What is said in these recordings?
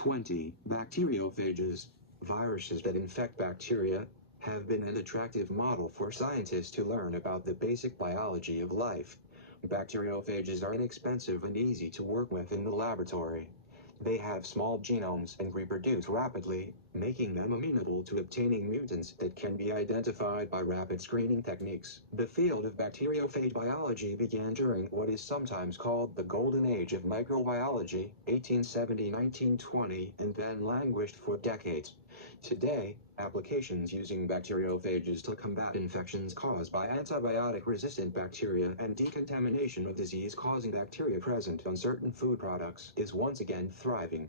ch20, bacteriophages, viruses that infect bacteria, have been an attractive model for scientists to learn about the basic biology of life. Bacteriophages are inexpensive and easy to work with in the laboratory. They have small genomes and reproduce rapidly, making them amenable to obtaining mutants that can be identified by rapid screening techniques. The field of bacteriophage biology began during what is sometimes called the Golden Age of microbiology, 1870-1920, and then languished for decades. Today, applications using bacteriophages to combat infections caused by antibiotic-resistant bacteria and decontamination of disease-causing bacteria present on certain food products is once again thriving.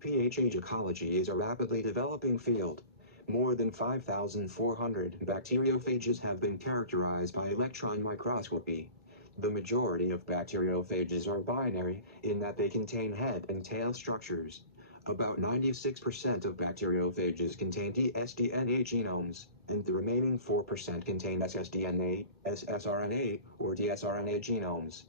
pH ecology is a rapidly developing field. More than 5,400 bacteriophages have been characterized by electron microscopy. The majority of bacteriophages are binary, in that they contain head and tail structures. About 96% of bacteriophages contain dsDNA genomes, and the remaining 4% contain ssDNA, ssRNA, or dsRNA genomes.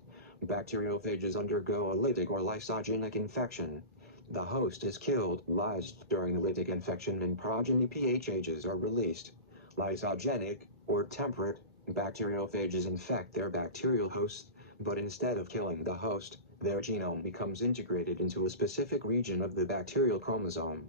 Bacteriophages undergo a lytic or lysogenic infection. The host is killed, lysed during the lytic infection, and progeny pHages are released. Lysogenic, or temperate, bacteriophages infect their bacterial host, but instead of killing the host, their genome becomes integrated into a specific region of the bacterial chromosome.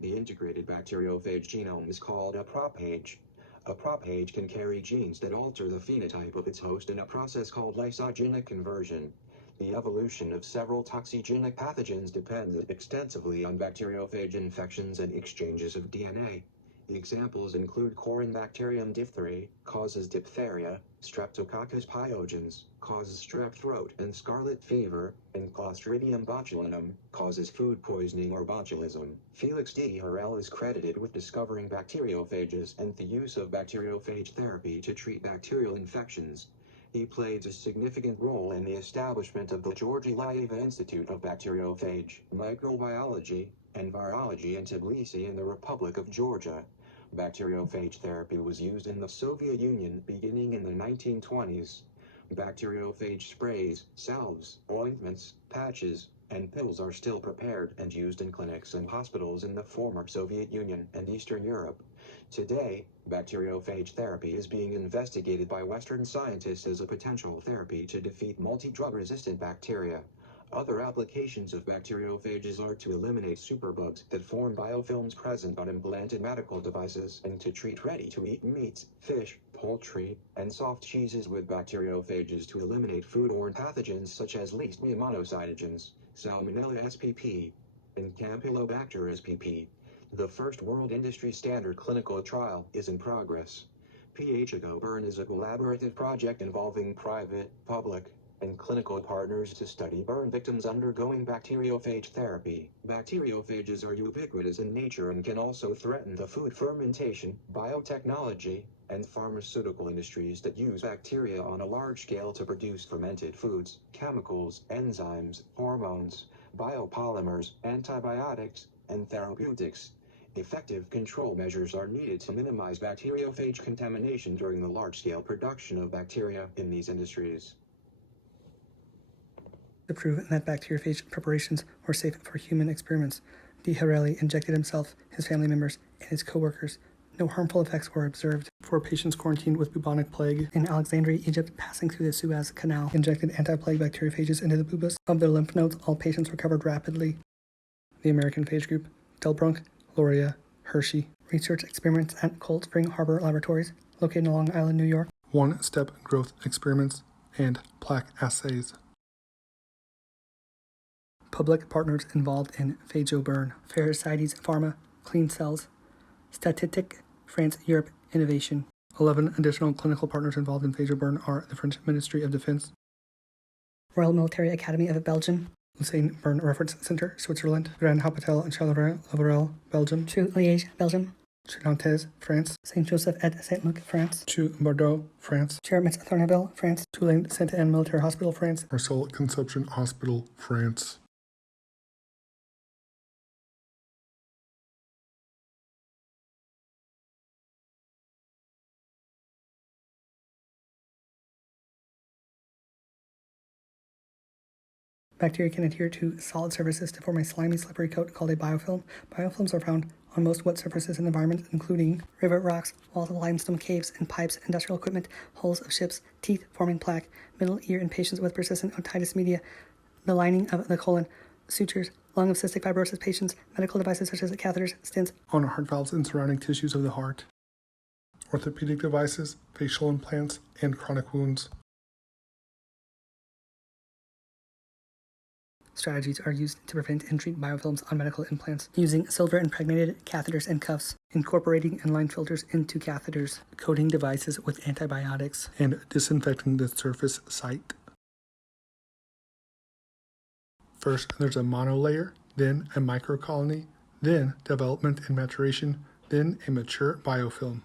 The integrated bacteriophage genome is called a prophage. A prophage can carry genes that alter the phenotype of its host in a process called lysogenic conversion. The evolution of several toxigenic pathogens depends extensively on bacteriophage infections and exchanges of DNA. Examples include Corynebacterium diphtheriae, causes diphtheria, Streptococcus pyogenes, causes strep throat and scarlet fever, and Clostridium botulinum, causes food poisoning or botulism. Felix D. Harrell is credited with discovering bacteriophages and the use of bacteriophage therapy to treat bacterial infections. He played a significant role in the establishment of the George Elieva Institute of Bacteriophage, Microbiology, and Virology in Tbilisi in the Republic of Georgia. Bacteriophage therapy was used in the Soviet Union beginning in the 1920s. Bacteriophage sprays, salves, ointments, patches, and pills are still prepared and used in clinics and hospitals in the former Soviet Union and Eastern Europe. Today, bacteriophage therapy is being investigated by Western scientists as a potential therapy to defeat multi-drug-resistant bacteria. Other applications of bacteriophages are to eliminate superbugs that form biofilms present on implanted medical devices and to treat ready-to-eat meats, fish, poultry, and soft cheeses with bacteriophages to eliminate foodborne pathogens such as Listeria monocytogenes, Salmonella spp, and Campylobacter spp. The first world industry standard clinical trial is in progress. pH-Burn is a collaborative project involving private, public, and clinical partners to study burn victims undergoing bacteriophage therapy. Bacteriophages are ubiquitous in nature and can also threaten the food fermentation, biotechnology, and pharmaceutical industries that use bacteria on a large scale to produce fermented foods, chemicals, enzymes, hormones, biopolymers, antibiotics, and therapeutics. Effective control measures are needed to minimize bacteriophage contamination during the large-scale production of bacteria in these industries. To prove that bacteriophage preparations were safe for human experiments, D. Harrell injected himself, his family members, and his co-workers. No harmful effects were observed for patients quarantined with bubonic plague in Alexandria, Egypt, passing through the Suez Canal. Injected anti-plague bacteriophages into the pubis of their lymph nodes. All patients recovered rapidly. The American Phage Group, Delbrunk, Loria, Hershey. Research experiments at Cold Spring Harbor Laboratories, located in Long Island, New York. One-step growth experiments and plaque assays. Public partners involved in PhagoBurn: Phagocytes Pharma, Clean Cells, Statistic, France, Europe, Innovation. 11 additional clinical partners involved in PhagoBurn are the French Ministry of Defense, Royal Military Academy of Belgium, Lucerne Burn Reference Center, Switzerland, Grand Hôpital in Charleroi, Belgium, to Liège, Belgium, to Nantes, France, Saint Joseph et Saint Luc, France, to Bordeaux, France, to Metz-Thorneville, France, Toulaine Sainte-Anne Military Hospital, France, Marseille Conception Hospital, France. Bacteria can adhere to solid surfaces to form a slimy, slippery coat called a biofilm. Biofilms are found on most wet surfaces in the environment, including river rocks, walls of limestone caves and pipes, industrial equipment, hulls of ships, teeth forming plaque, middle ear in patients with persistent otitis media, the lining of the colon, sutures, lung of cystic fibrosis patients, medical devices such as catheters, stents, on heart valves and surrounding tissues of the heart, orthopedic devices, facial implants, and chronic wounds. Strategies are used to prevent and treat biofilms on medical implants, using silver-impregnated catheters and cuffs, incorporating inline filters into catheters, coating devices with antibiotics, and disinfecting the surface site. First, there's a monolayer, then a microcolony, then development and maturation, then a mature biofilm.